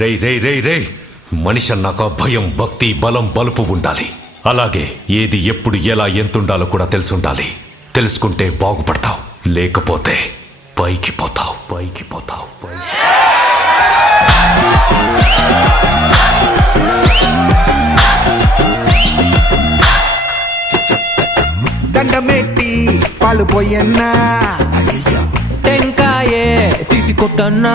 రేయ్ రేయ్ రేయ్ రేయ్, మనిషి అన్నాక భయం, భక్తి, బలం, బలుపు ఉండాలి. అలాగే ఏది ఎప్పుడు ఎలా ఎంతుండాలో కూడా తెలిసి ఉండాలి. తెలుసుకుంటే బాగుపడతావు, లేకపోతే పైకి పోతావు. దండమెట్టి పాలు పోయన్నా, టెంకాయే తీసి కొట్టన్నా.